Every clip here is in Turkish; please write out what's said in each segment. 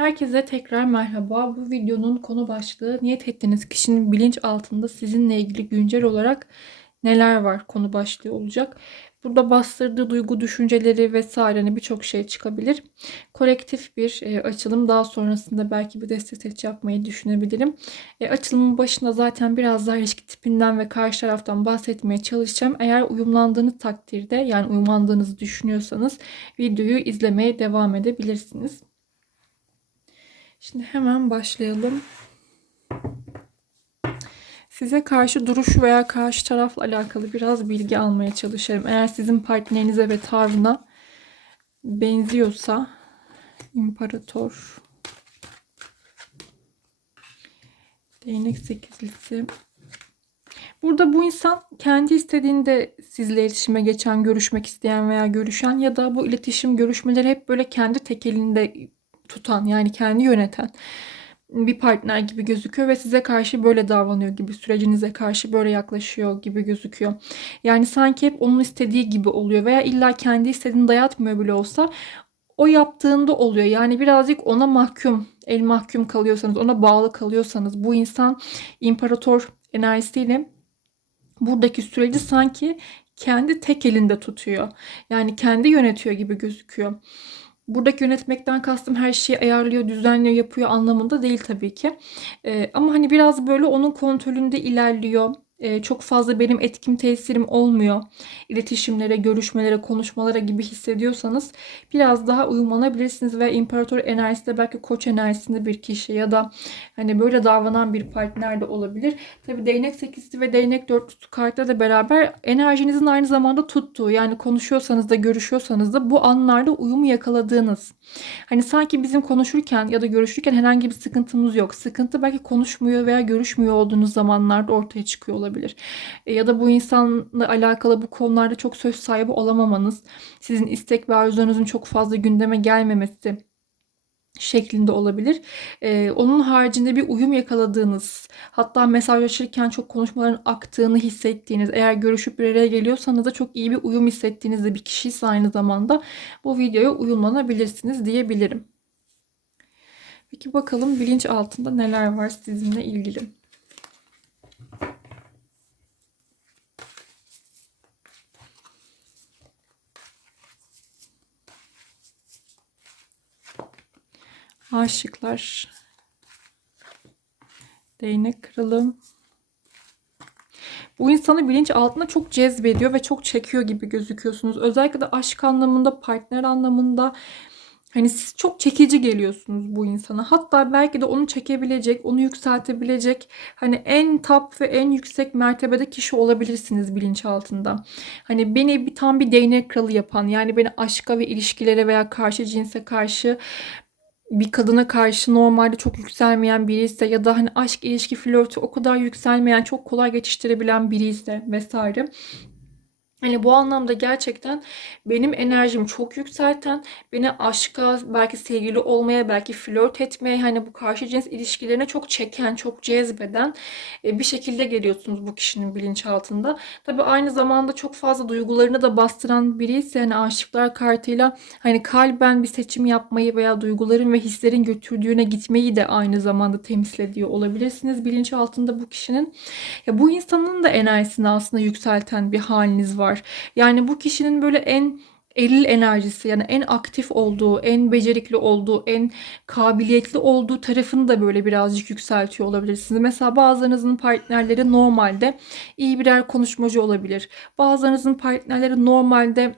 Herkese tekrar merhaba. Bu videonun konu başlığı niyet ettiğiniz kişinin bilinç altında sizinle ilgili güncel olarak neler var konu başlığı olacak. Burada bastırdığı duygu, düşünceleri vesaire hani birçok şey çıkabilir. Kolektif bir e, açılım. Daha sonrasında belki bir destek seç yapmayı düşünebilirim. E, açılımın başında zaten biraz daha ilişki tipinden ve karşı taraftan bahsetmeye çalışacağım. Eğer uyumlandığınız takdirde yani uyumlandığınızı düşünüyorsanız videoyu izlemeye devam edebilirsiniz. Şimdi hemen başlayalım. Size karşı duruş veya karşı tarafla alakalı biraz bilgi almaya çalışırım. Eğer sizin partnerinize ve tavrına benziyorsa imparator değnek sekizlisi Burada bu insan kendi istediğinde sizle iletişime geçen, görüşmek isteyen veya görüşen ya da bu iletişim görüşmeleri hep böyle kendi tekelinde tutan yani kendi yöneten bir partner gibi gözüküyor ve size karşı böyle davranıyor gibi sürecinize karşı böyle yaklaşıyor gibi gözüküyor. Yani sanki hep onun istediği gibi oluyor veya illa kendi istediğini dayatmıyor bile olsa o yaptığında oluyor. Yani birazcık ona mahkum, el mahkum kalıyorsanız, ona bağlı kalıyorsanız bu insan imparator enerjisiyle buradaki süreci sanki kendi tek elinde tutuyor. Yani kendi yönetiyor gibi gözüküyor. Buradaki yönetmekten kastım her şeyi ayarlıyor, düzenliyor, yapıyor anlamında değil tabii ki. Ee, ama hani biraz böyle onun kontrolünde ilerliyor e, çok fazla benim etkim tesirim olmuyor. İletişimlere, görüşmelere, konuşmalara gibi hissediyorsanız biraz daha uyumlanabilirsiniz ve imparator enerjisinde belki koç enerjisinde bir kişi ya da hani böyle davranan bir partner de olabilir. Tabi değnek sekizli ve değnek dörtlüsü kartla da beraber enerjinizin aynı zamanda tuttuğu yani konuşuyorsanız da görüşüyorsanız da bu anlarda uyumu yakaladığınız. Hani sanki bizim konuşurken ya da görüşürken herhangi bir sıkıntımız yok. Sıkıntı belki konuşmuyor veya görüşmüyor olduğunuz zamanlarda ortaya çıkıyor olabilir olabilir. E, ya da bu insanla alakalı bu konularda çok söz sahibi olamamanız, sizin istek ve arzunuzun çok fazla gündeme gelmemesi şeklinde olabilir. Ee, onun haricinde bir uyum yakaladığınız, hatta mesajlaşırken çok konuşmaların aktığını hissettiğiniz, eğer görüşüp bir araya geliyorsanız da çok iyi bir uyum hissettiğiniz de bir kişiyse aynı zamanda bu videoya uyumlanabilirsiniz diyebilirim. Peki bakalım bilinç altında neler var sizinle ilgili. Aşıklar. Değnek kırılım. Bu insanı bilinç altında çok cezbediyor ve çok çekiyor gibi gözüküyorsunuz. Özellikle de aşk anlamında, partner anlamında Hani siz çok çekici geliyorsunuz bu insana. Hatta belki de onu çekebilecek, onu yükseltebilecek hani en top ve en yüksek mertebede kişi olabilirsiniz bilinç altında. Hani beni bir tam bir değnek kralı yapan yani beni aşka ve ilişkilere veya karşı cinse karşı bir kadına karşı normalde çok yükselmeyen biri ise ya da hani aşk ilişki flörtü o kadar yükselmeyen çok kolay geçiştirebilen biri ise vesaire Hani bu anlamda gerçekten benim enerjimi çok yükselten, beni aşka, belki sevgili olmaya, belki flört etmeye, hani bu karşı cins ilişkilerine çok çeken, çok cezbeden e, bir şekilde geliyorsunuz bu kişinin bilinçaltında. Tabii aynı zamanda çok fazla duygularını da bastıran biri ise hani aşıklar kartıyla hani kalben bir seçim yapmayı veya duyguların ve hislerin götürdüğüne gitmeyi de aynı zamanda temsil ediyor olabilirsiniz bilinçaltında bu kişinin. Ya bu insanın da enerjisini aslında yükselten bir haliniz var var. Yani bu kişinin böyle en eril enerjisi yani en aktif olduğu, en becerikli olduğu, en kabiliyetli olduğu tarafını da böyle birazcık yükseltiyor olabilirsiniz. Mesela bazılarınızın partnerleri normalde iyi birer konuşmacı olabilir. Bazılarınızın partnerleri normalde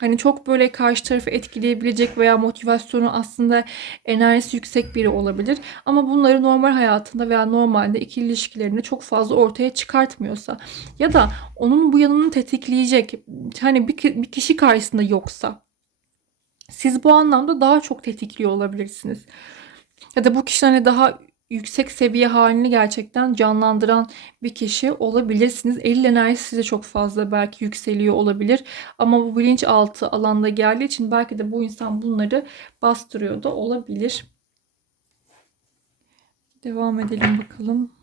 Hani çok böyle karşı tarafı etkileyebilecek veya motivasyonu aslında enerjisi yüksek biri olabilir. Ama bunları normal hayatında veya normalde ikili ilişkilerinde çok fazla ortaya çıkartmıyorsa ya da onun bu yanını tetikleyecek hani bir, bir kişi karşısında yoksa siz bu anlamda daha çok tetikliyor olabilirsiniz. Ya da bu kişi hani daha yüksek seviye halini gerçekten canlandıran bir kişi olabilirsiniz. Eril enerjisi size çok fazla belki yükseliyor olabilir. Ama bu bilinçaltı alanda geldiği için belki de bu insan bunları bastırıyor da olabilir. Devam edelim bakalım.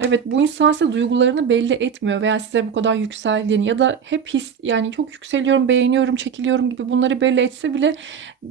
Evet bu insan size duygularını belli etmiyor veya size bu kadar yükseldiğini ya da hep his yani çok yükseliyorum, beğeniyorum, çekiliyorum gibi bunları belli etse bile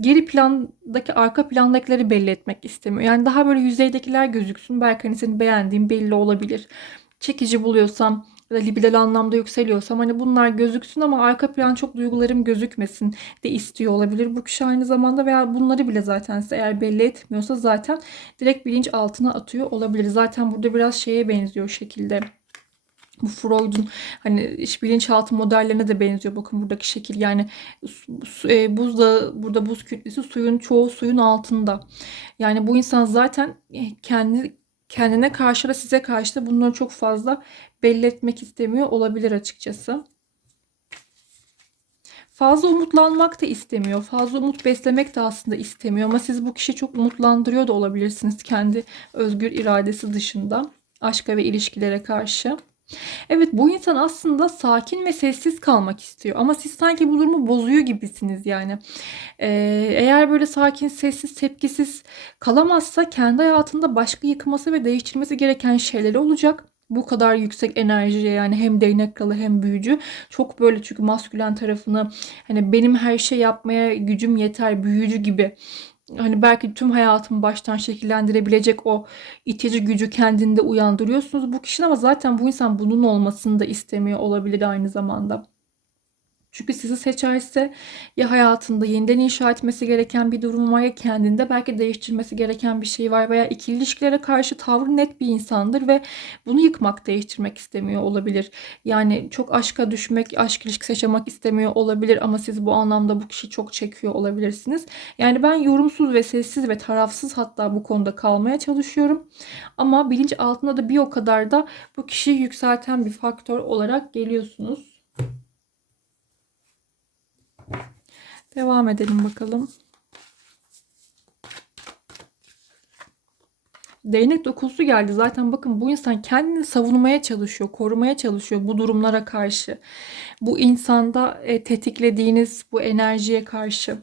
geri plandaki arka plandakileri belli etmek istemiyor. Yani daha böyle yüzeydekiler gözüksün. Belki hani seni beğendiğim belli olabilir. Çekici buluyorsam ya da libidal anlamda yükseliyorsam hani bunlar gözüksün ama arka plan çok duygularım gözükmesin de istiyor olabilir. Bu kişi aynı zamanda veya bunları bile zaten size eğer belli etmiyorsa zaten direkt bilinç altına atıyor olabilir. Zaten burada biraz şeye benziyor şekilde. Bu Freud'un hani iş bilinçaltı modellerine de benziyor. Bakın buradaki şekil yani su, e, buzdağı burada buz kütlesi suyun çoğu suyun altında. Yani bu insan zaten kendi kendine karşı da size karşı da bunları çok fazla belli etmek istemiyor olabilir açıkçası. Fazla umutlanmak da istemiyor. Fazla umut beslemek de aslında istemiyor. Ama siz bu kişiyi çok umutlandırıyor da olabilirsiniz kendi özgür iradesi dışında. Aşka ve ilişkilere karşı. Evet bu insan aslında sakin ve sessiz kalmak istiyor. Ama siz sanki bu durumu bozuyor gibisiniz yani. Ee, eğer böyle sakin, sessiz, tepkisiz kalamazsa kendi hayatında başka yıkması ve değiştirmesi gereken şeyler olacak. Bu kadar yüksek enerjiye yani hem değnek kralı hem büyücü. Çok böyle çünkü maskülen tarafını hani benim her şey yapmaya gücüm yeter büyücü gibi hani belki tüm hayatımı baştan şekillendirebilecek o itici gücü kendinde uyandırıyorsunuz bu kişinin ama zaten bu insan bunun olmasını da istemiyor olabilir aynı zamanda. Çünkü sizi seçerse ya hayatında yeniden inşa etmesi gereken bir durum var ya kendinde belki değiştirmesi gereken bir şey var veya ikili ilişkilere karşı tavrı net bir insandır ve bunu yıkmak, değiştirmek istemiyor olabilir. Yani çok aşka düşmek, aşk ilişkisi yaşamak istemiyor olabilir ama siz bu anlamda bu kişiyi çok çekiyor olabilirsiniz. Yani ben yorumsuz ve sessiz ve tarafsız hatta bu konuda kalmaya çalışıyorum. Ama bilinç altında da bir o kadar da bu kişiyi yükselten bir faktör olarak geliyorsunuz. Devam edelim bakalım. Değnek dokusu geldi. Zaten bakın bu insan kendini savunmaya çalışıyor, korumaya çalışıyor bu durumlara karşı. Bu insanda e, tetiklediğiniz bu enerjiye karşı.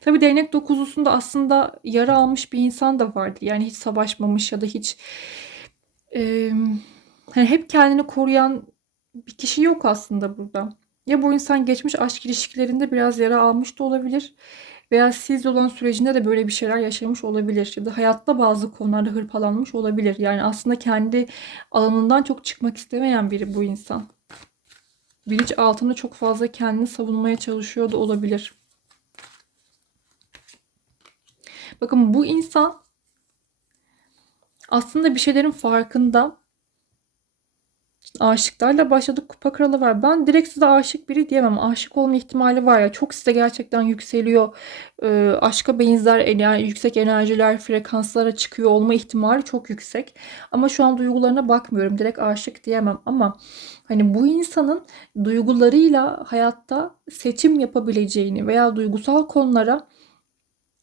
Tabii değnek dokuzusunda aslında yara almış bir insan da vardı. Yani hiç savaşmamış ya da hiç e, hani hep kendini koruyan bir kişi yok aslında burada. Ya bu insan geçmiş aşk ilişkilerinde biraz yara almış da olabilir. Veya siz olan sürecinde de böyle bir şeyler yaşamış olabilir. Ya da hayatta bazı konularda hırpalanmış olabilir. Yani aslında kendi alanından çok çıkmak istemeyen biri bu insan. Bilinç altında çok fazla kendini savunmaya çalışıyor da olabilir. Bakın bu insan aslında bir şeylerin farkında aşıklarla başladık. Kupa kralı var. Ben direkt size aşık biri diyemem. Aşık olma ihtimali var ya. Çok size gerçekten yükseliyor. E, aşka benzer yani yüksek enerjiler, frekanslara çıkıyor olma ihtimali çok yüksek. Ama şu an duygularına bakmıyorum. Direkt aşık diyemem ama hani bu insanın duygularıyla hayatta seçim yapabileceğini veya duygusal konulara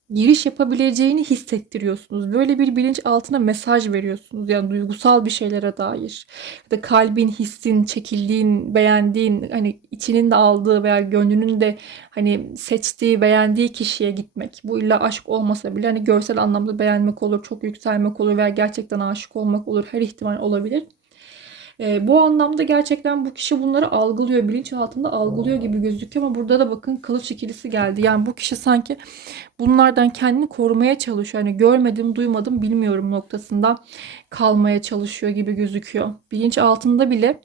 giriş yapabileceğini hissettiriyorsunuz. Böyle bir bilinç altına mesaj veriyorsunuz. Yani duygusal bir şeylere dair. Ya da kalbin, hissin, çekildiğin, beğendiğin, hani içinin de aldığı veya gönlünün de hani seçtiği, beğendiği kişiye gitmek. Bu illa aşk olmasa bile hani görsel anlamda beğenmek olur, çok yükselmek olur veya gerçekten aşık olmak olur. Her ihtimal olabilir. E, bu anlamda gerçekten bu kişi bunları algılıyor. Bilinçaltında algılıyor gibi gözüküyor ama burada da bakın kılıç ikilisi geldi. Yani bu kişi sanki bunlardan kendini korumaya çalışıyor. Hani görmedim, duymadım, bilmiyorum noktasında kalmaya çalışıyor gibi gözüküyor. Bilinç altında bile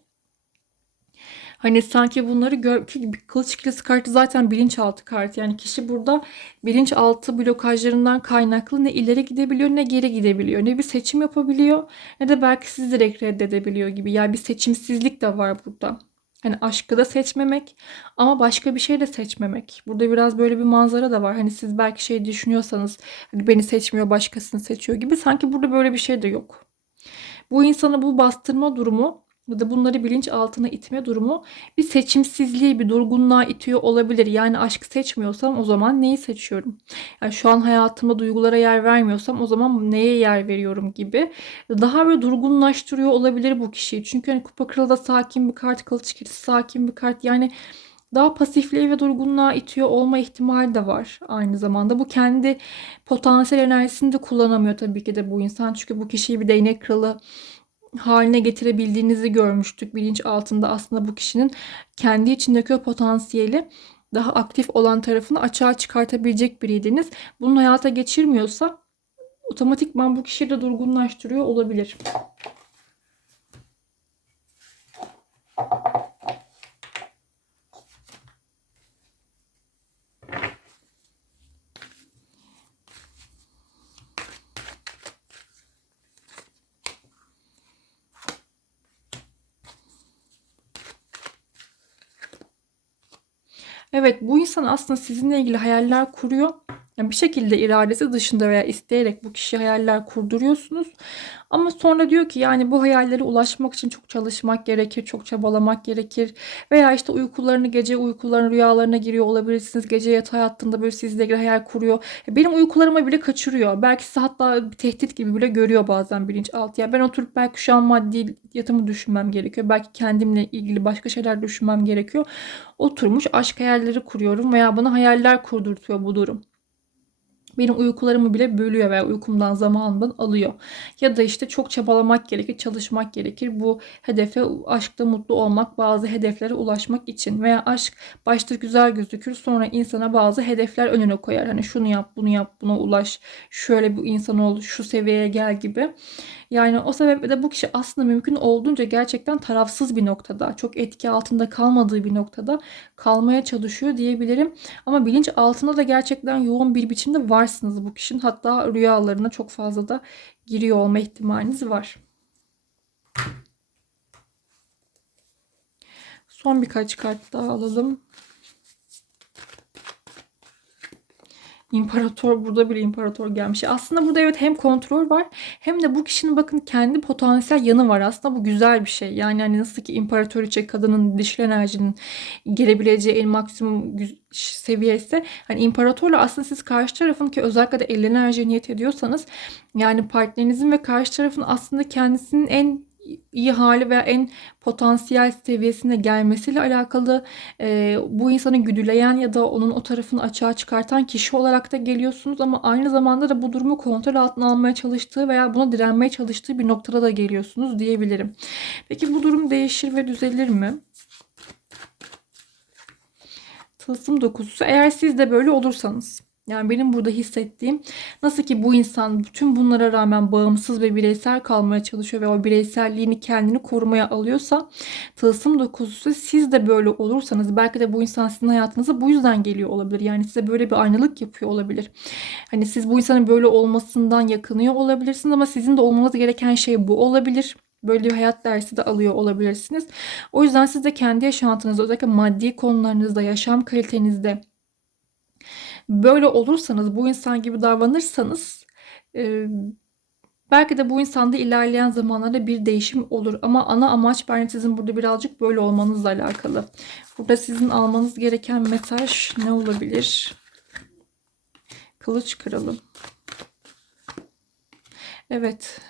Hani sanki bunları gör kılıç ikilisi kartı zaten bilinçaltı kartı. Yani kişi burada bilinçaltı blokajlarından kaynaklı ne ileri gidebiliyor ne geri gidebiliyor. Ne bir seçim yapabiliyor ne de belki sizi direkt reddedebiliyor gibi. Yani bir seçimsizlik de var burada. Hani aşkı da seçmemek ama başka bir şey de seçmemek. Burada biraz böyle bir manzara da var. Hani siz belki şey düşünüyorsanız hani beni seçmiyor başkasını seçiyor gibi sanki burada böyle bir şey de yok. Bu insanı bu bastırma durumu da bunları bilinç altına itme durumu bir seçimsizliği, bir durgunluğa itiyor olabilir. Yani aşk seçmiyorsam o zaman neyi seçiyorum? Yani şu an hayatımda duygulara yer vermiyorsam o zaman neye yer veriyorum gibi. Daha böyle durgunlaştırıyor olabilir bu kişiyi. Çünkü hani kupa kralı da sakin bir kart, kılıç ikilisi sakin bir kart. Yani daha pasifliğe ve durgunluğa itiyor olma ihtimali de var aynı zamanda. Bu kendi potansiyel enerjisini de kullanamıyor tabii ki de bu insan. Çünkü bu kişiyi bir değnek kralı haline getirebildiğinizi görmüştük. Bilinç altında aslında bu kişinin kendi içindeki o potansiyeli daha aktif olan tarafını açığa çıkartabilecek biriydiniz. Bunu hayata geçirmiyorsa otomatikman bu kişiyi de durgunlaştırıyor olabilir. Evet bu insan aslında sizinle ilgili hayaller kuruyor. Yani bir şekilde iradesi dışında veya isteyerek bu kişi hayaller kurduruyorsunuz. Ama sonra diyor ki yani bu hayallere ulaşmak için çok çalışmak gerekir, çok çabalamak gerekir. Veya işte uykularını, gece uykularını, rüyalarına giriyor olabilirsiniz. Gece yatağa yattığında böyle sizle ilgili hayal kuruyor. Benim uykularıma bile kaçırıyor. Belki size hatta bir tehdit gibi bile görüyor bazen bilinçaltı. Ya ben oturup belki şu an maddi yatımı düşünmem gerekiyor. Belki kendimle ilgili başka şeyler düşünmem gerekiyor. Oturmuş aşk hayalleri kuruyorum veya bana hayaller kurdurtuyor bu durum benim uykularımı bile bölüyor veya uykumdan zamanımdan alıyor. Ya da işte çok çabalamak gerekir, çalışmak gerekir. Bu hedefe aşkta mutlu olmak, bazı hedeflere ulaşmak için veya aşk başta güzel gözükür sonra insana bazı hedefler önüne koyar. Hani şunu yap, bunu yap, buna ulaş, şöyle bir insan ol, şu seviyeye gel gibi. Yani o sebeple de bu kişi aslında mümkün olduğunca gerçekten tarafsız bir noktada, çok etki altında kalmadığı bir noktada kalmaya çalışıyor diyebilirim. Ama bilinç altında da gerçekten yoğun bir biçimde varsınız bu kişinin. Hatta rüyalarına çok fazla da giriyor olma ihtimaliniz var. Son birkaç kart daha alalım. İmparator burada bile imparator gelmiş. Aslında burada evet hem kontrol var hem de bu kişinin bakın kendi potansiyel yanı var. Aslında bu güzel bir şey. Yani hani nasıl ki imparatoriçe kadının dişil enerjinin gelebileceği en maksimum seviyesi. Hani imparatorla aslında siz karşı tarafın ki özellikle de el enerji niyet ediyorsanız yani partnerinizin ve karşı tarafın aslında kendisinin en iyi hali veya en potansiyel seviyesine gelmesiyle alakalı e, bu insanı güdüleyen ya da onun o tarafını açığa çıkartan kişi olarak da geliyorsunuz ama aynı zamanda da bu durumu kontrol altına almaya çalıştığı veya buna direnmeye çalıştığı bir noktada da geliyorsunuz diyebilirim. Peki bu durum değişir ve düzelir mi? Tılsım dokuzusu eğer siz de böyle olursanız yani benim burada hissettiğim nasıl ki bu insan bütün bunlara rağmen bağımsız ve bireysel kalmaya çalışıyor ve o bireyselliğini kendini korumaya alıyorsa tılsım dokuzusu siz de böyle olursanız belki de bu insan sizin hayatınıza bu yüzden geliyor olabilir. Yani size böyle bir aynalık yapıyor olabilir. Hani siz bu insanın böyle olmasından yakınıyor olabilirsiniz ama sizin de olmanız gereken şey bu olabilir. Böyle bir hayat dersi de alıyor olabilirsiniz. O yüzden siz de kendi yaşantınızda özellikle maddi konularınızda, yaşam kalitenizde böyle olursanız, bu insan gibi davranırsanız e, belki de bu insanda ilerleyen zamanlarda bir değişim olur. Ama ana amaç bence sizin burada birazcık böyle olmanızla alakalı. Burada sizin almanız gereken mesaj ne olabilir? Kılıç kralı. Evet.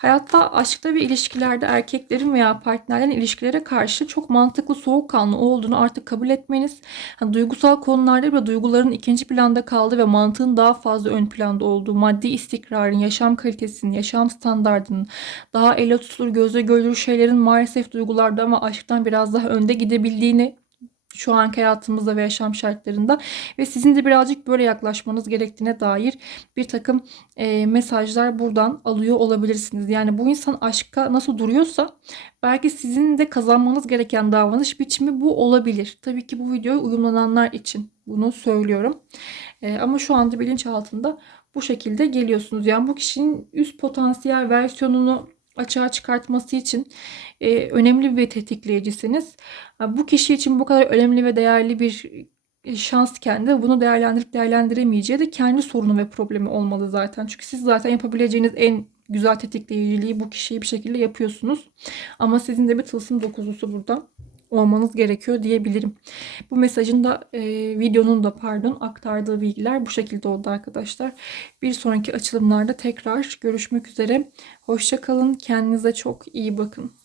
Hayatta, aşkta ve ilişkilerde erkeklerin veya partnerlerin ilişkilere karşı çok mantıklı, soğukkanlı olduğunu artık kabul etmeniz, hani duygusal konularda ve duyguların ikinci planda kaldığı ve mantığın daha fazla ön planda olduğu, maddi istikrarın, yaşam kalitesinin, yaşam standartının, daha ele tutulur, gözle görülür şeylerin maalesef duygularda ama aşktan biraz daha önde gidebildiğini şu anki hayatımızda ve yaşam şartlarında ve sizin de birazcık böyle yaklaşmanız gerektiğine dair bir takım e, mesajlar buradan alıyor olabilirsiniz. Yani bu insan aşka nasıl duruyorsa belki sizin de kazanmanız gereken davranış biçimi bu olabilir. Tabii ki bu videoya uyumlananlar için bunu söylüyorum. E, ama şu anda bilinç altında bu şekilde geliyorsunuz. Yani bu kişinin üst potansiyel versiyonunu açığa çıkartması için e, önemli bir tetikleyicisiniz. Bu kişi için bu kadar önemli ve değerli bir e, şansken de bunu değerlendirip değerlendiremeyeceği de kendi sorunu ve problemi olmalı zaten. Çünkü siz zaten yapabileceğiniz en güzel tetikleyiciliği bu kişiyi bir şekilde yapıyorsunuz. Ama sizin de bir tılsım dokuzusu burada olmanız gerekiyor diyebilirim. Bu mesajın da e, videonun da pardon aktardığı bilgiler bu şekilde oldu arkadaşlar. Bir sonraki açılımlarda tekrar görüşmek üzere. Hoşça kalın. Kendinize çok iyi bakın.